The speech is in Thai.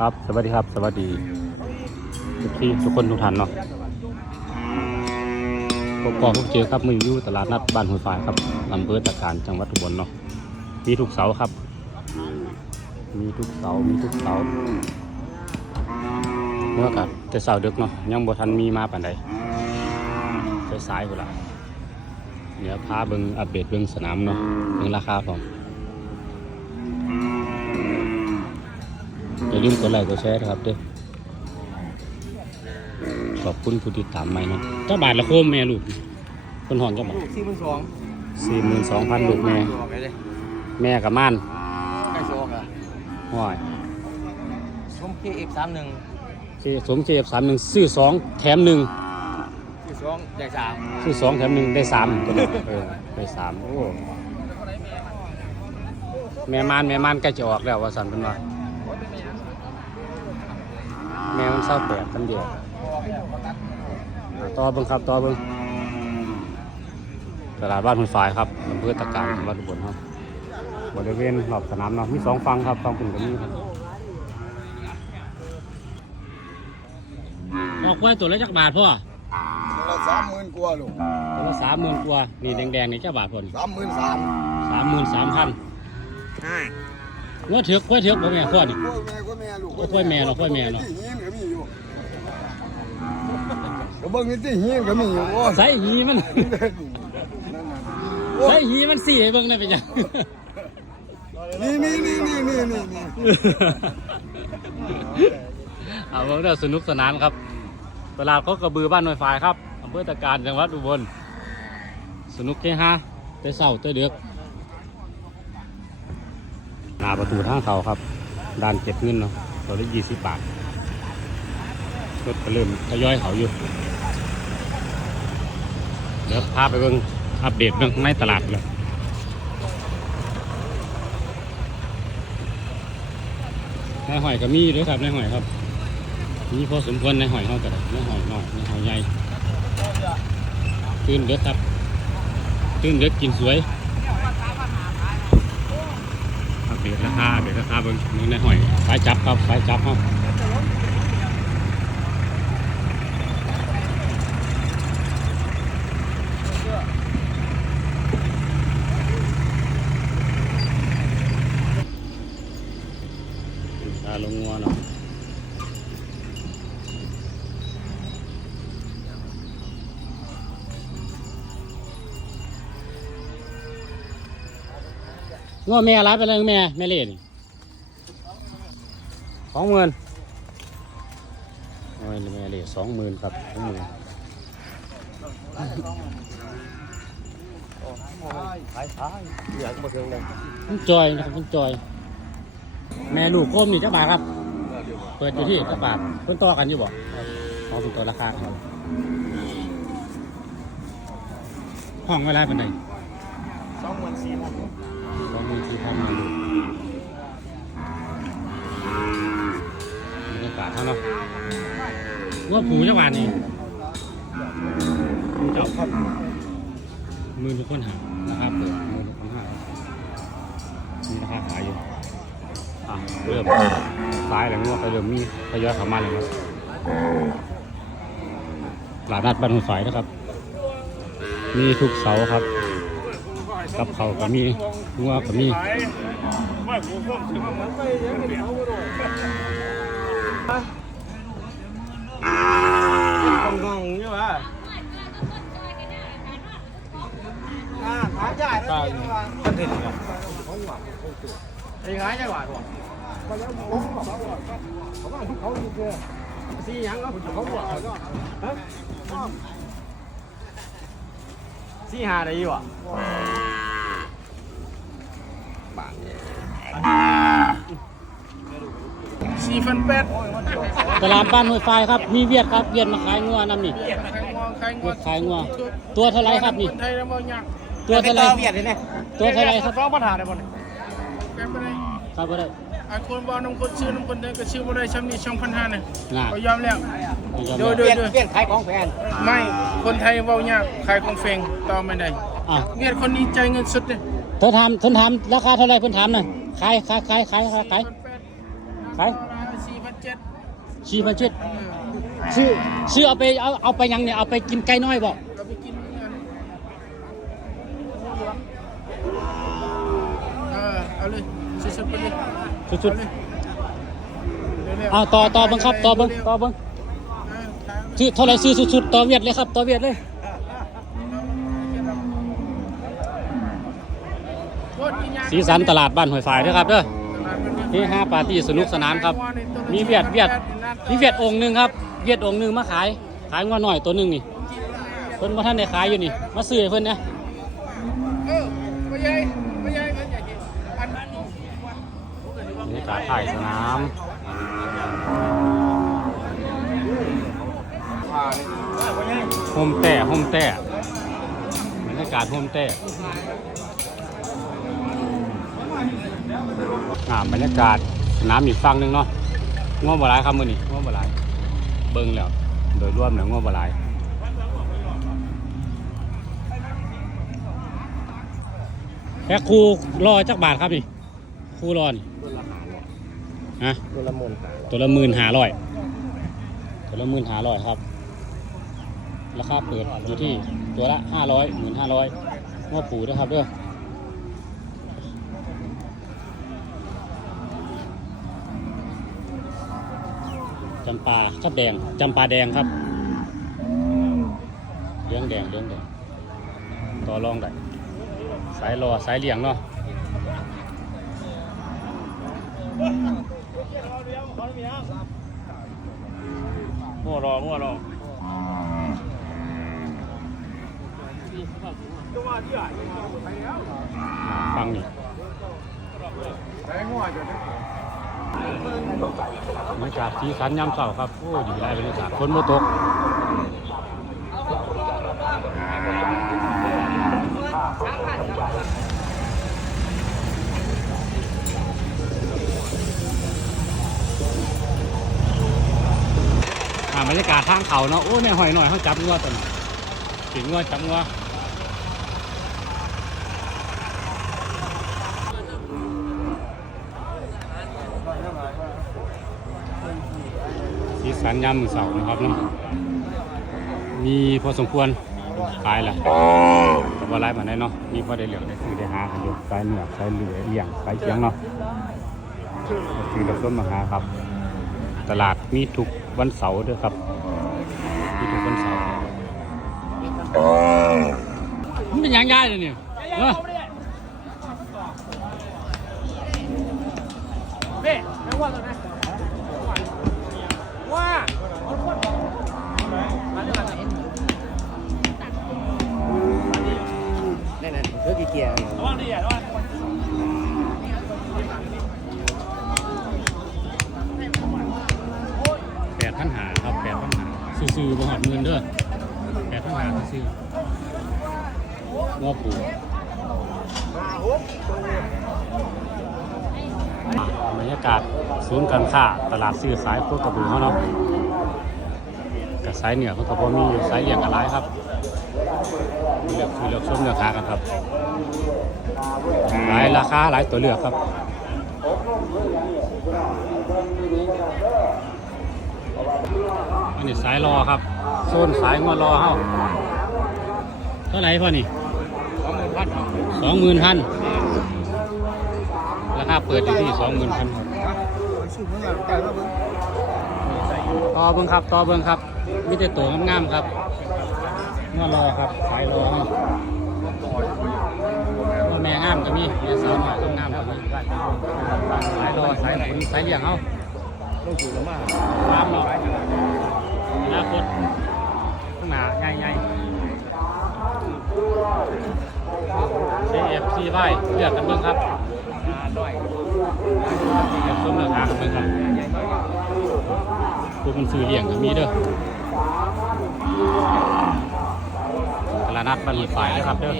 ครับ สวัสดีครับ สวัสดีทุกที่ทุกคนทุกท่านเนาะผมก็พบเจอครับมืออยู่ตลาดนัดบ้านหัวฝายครับอำเภอตะการจังหวัดอุบลเนาะ มีทุกเสาร์ครับ มีทุกเสาร์มีทุกเสาร์เมื่อกับแต่เสาร์ดึกเนาะ ยังบ่ทันมีมาปานใดไปสายๆพุ่นละเดี๋ยวพาเบิ่งอัปเดตเบิ่งสนามเนาะเบิ่งราคาพร้อม อย่าลืมกดไลค์กดแชร์นะครับเด้อขอบคุณผู้ติดตามใหม่เนาะเจ้าบาทละโคมแม่ลูกคนหอนเจ้าบาทลูกสี่หมื่นสองสี่หมื่นสองพันลูกแม่ไปเลยแม่กับม่านใกล้สองอะห้อยชมเคเอฟสามหนึ่งเคสมเคฟสามหนึ่งซื้อสองแถมหนึ่งสี่สองใหญ่สามซื้อสองแถมหนึ่งได้สามก็เลยเออได้สามโอ้แม่ม่านแม่ม่านใกล้จะออกแล้วว่าสันเป็นว่า แม่มันเศร้าแปดกันเดียวอ่าต่อเบิ่งครับต่อเบิ่งตลาดบ้านหุ่นฝายครับอำเภอตะการจังหวัดอุบลครับบริเวณรอบสนามเนาะมีสองฝั่งครับฝั่งคุณกับมีครับออกไว้ตัวละจักบาทพ่อละสามหมื่นกว่าลูกตัวละสามหมื่นกว่านี่แดงๆนี่เจ้าบาทพ่อนี่สามหมื่นสามสามหมื่นสามพันว่าเถือกว่าเถือกบ่แม่พ่อนี่กล้วยแม่กล้วยแม่ลูกกล้วยแม่เนาะกล้วยแม่เนาะที่หินก็มีอยู่ ก็เบิ่งนี่ที่หินก็มีอยู่โอ้ยใส่หีมันนั่นน่ะใส่หีมันสี่ให้เบิ่งได้เป็นหยัง นี่นี่นี่นี่นี่นี่นี่เอาเบิ่งเด้อสนุกสนานครับ ตลาดเขากระบือบ้านหน่วยฝายครับอำเภอตะการจังหวัดอุบล สนุกแค่ฮะแต่เศร้าแต่เดือกหน้าประตูทางเขาครับ ด้านเก็บเงินเนาะตัวละยี่สิบบาทรถก็เริ่มทยอยเขาอยู่ เดี๋ยวพาไปเบิ่งอัปเดตเรื่องในตลาดเลยในหอยก็มีด้วยครับในหอยครับมีพอสมควรในหอยเขาก็ได้ในหอยน้อยในหอยใหญ่ตื่นเด็กครับตื่นเด็กกินสวยอัปเดตราคาอัปเดตราคาเบิ่งนี่ในหอยสายจับครับสายจับครับาลงงัวเนาะง้อแม่ร้ายไปเลยแม่แม่เล่นี่สองหมื่นโอ้ยแม่เล่สองหมื่นครับสองหมื่นขายขายอยากมาเทิงเลยมันจอยนะครับมันจอย แม่ลูกโคมนี่เจ้าบาทครับ เปิดอยู่ที่เจ้าบาทเพิ่นต่อกันอยู่บ่เอาเป็นตัวราคาครับห้องไว้ไรเป็นไงสองหมื่นสี่พันสองหมื่นสี่พันมาดูบรรยากาศเท่าเนาะว่าผูเจ้าบาทนี่เจ้ามือทุกคนหาราคาเปิดมือทุกคนหามีราคาขายอยู่ อะเริ่มซ้ายแล้วงวก็เริ่มมีทยอยเข้ามาแล้วครับหลาดนัดบ้านหุ่นฝายนะครับ มีทุกเสาร์ครับ กับเขาวก็มีงัวก็มีกองกองใช่ไหมขายใหญ่แล้วนี่ว่าประเด็นเนี่ย ไอ้ขายใหญ่กว่าตัวสี่ยังครับเขาบอกฮะสี่หาได้อยู่อะสี่พันแปดตลาดบ้านห้วยทรายครับ มีเวียดครับ เวียดมาขายงัวน้ำนี่เวียดขายงัวตัวเท่าไรครับนี่ ตัวเท่าไรเวียดเลยเนี่ยตัวเท่าไรครับร้องปัญหาได้บ่เนี่ย กไปไหนครับบ่ได้ไอ้คนบ่น้ำคนชื่อน้ำคนเดินก็ชื่อบ่ได้ช่ำนี่ช่องพันห้าเนี่ยน่ะก็ยอมแล้วไม่ยอมโดยโดเวียยดเวียดขายของแพงไม่คนไทยเว้ายากขายของเฟงต่อไม่ได้อะเวียดคนนี้ใจายเงินสดเลยเธอถามเธอถามราคาเท่าไรเพิ่นถามหน่อยขายขายขายขายขายขาย ขาย สี่พันเจ็ดสี่พันเจ็ดซื้อซื้อเอาไปเอาเอาไปยังเนี่ยเอาไปกินไก่น้อยบอก เราไปกินเงินเออเอาเลย สุดๆไปเลยสุดๆๆเอาต่อต่อเบังครับต่อเบังต่อเบังซื้อเท่าไหรซื้อสุดๆต่อเวียดเลยครับต่อเวียดเลยสีสันตลาดบ้านหอยฝายเด้อครับเด้อนี่ห้าปาร์ตี้สนุกสนานครับ มีเวียดเวียดมีเวียดองค์หนึ่งครับ เวียดองค์หนึ่งมาขาย ขายงอหน่อยตัวหนึ่งนี่เพิ่นมาท่านได้ขายอยู่นี่ มาซื้อให้เพิ่นนะ บรรยากาศถ่ายสนามโฮมแต่โฮมแต่บรรยากาศโฮมแต่อ่าบรรยากาศสนามอีกฝั่งนึงเนาะง่วงบ่หลายครับมือนี้ง่วงบ่หลาย เบิ่งแล้ว โดยรวมแล้วง่วงบ่หลายแค่ครูรอจักบาทครับนี่ครูรอนี่ ฮะตัวละหมื่นตัวละหมื่นห้าร้อยตัวละหมื่นห้าร้อยครับ ราคาเปิดอยู่ที่ตัวละห้าร้อยหมื่นห้าร้อยงอปูนะครับเด้อจำปาชับแดงจำปาแดงครับเลี้ยงแดงเลี้ยงแดงต่อรองได้สายรอสายเลี้ยงเนาะ งัวรองัวรอฟังนี่แต่งัวจะได้บรรยากาศสีสันยามเช้าครับ โอ้ดีได้บรรยากาศฝนบ่ตกอ่า บรรยากาศทางเขาเนาะโอ้ในหอยหน่อยเขาจับงัวตัวหน่อยถึงงัวจับงัวสีสันยามมือเสานะครับเนาะมีพอสมควรขายแหละแต่ว่าไล่มาได้เนาะมีพอได้เหลือได้ซื้อได้หากันอยู่สายเหนือสายเหลือเลี่ยงสายเชียงเนาะก็คือรับต้นมาหาครับ ตลาดมีทุก วันเสาร์ด้วยครับมีทุกวันเสาร์มันเป็นยังย่ายเลยเนี่ยเนอะเบ้ไม่ว่าตัวไหนว่านั่นน่ะเพื่อกี่เกียร์ระวังดีอะระวัง ซื้อๆงอปูบรรยากาศศูนย์การค้าตลาดซื้อขายโคกระบือเขาเนาะกับสายเหนือเขาก็พอมีอยู่สายเลี้ยงอะไรครับเลือกคือเลือกชมเลือกหากันครับหลายราคาหลายตัวเลือกครับอันนี้สายรอครับโซนสายงอรอเฮา เท่าไหร่พ่อนี่สองหมื่นพันราคาเปิดอยู่ที่สองหมื่นพันสูงเมื่อไหร่ไก่มาเบิ่งต่อเบิ้งครับต่อเบิ้งครับมีแต่ตัวงามๆครับงอรอครับสายรอเฮาว่าแม่งามก็มีแม่สาวน้อยก็งามก็มีสายรอสายขุนสายเลี้ยงเฮาต้องสูงมากตามเนาะอนาคตข้างหน้าใหญ่ๆ AFC ไว้เลือกกันเบิ่งครับเลือกส้มเลือกหากันเบิ่งครับพวกมันซื้อเลี้ยงก็มีเด้อตลาดนัดบ้านหลีฝ่ายนะครับเด้อ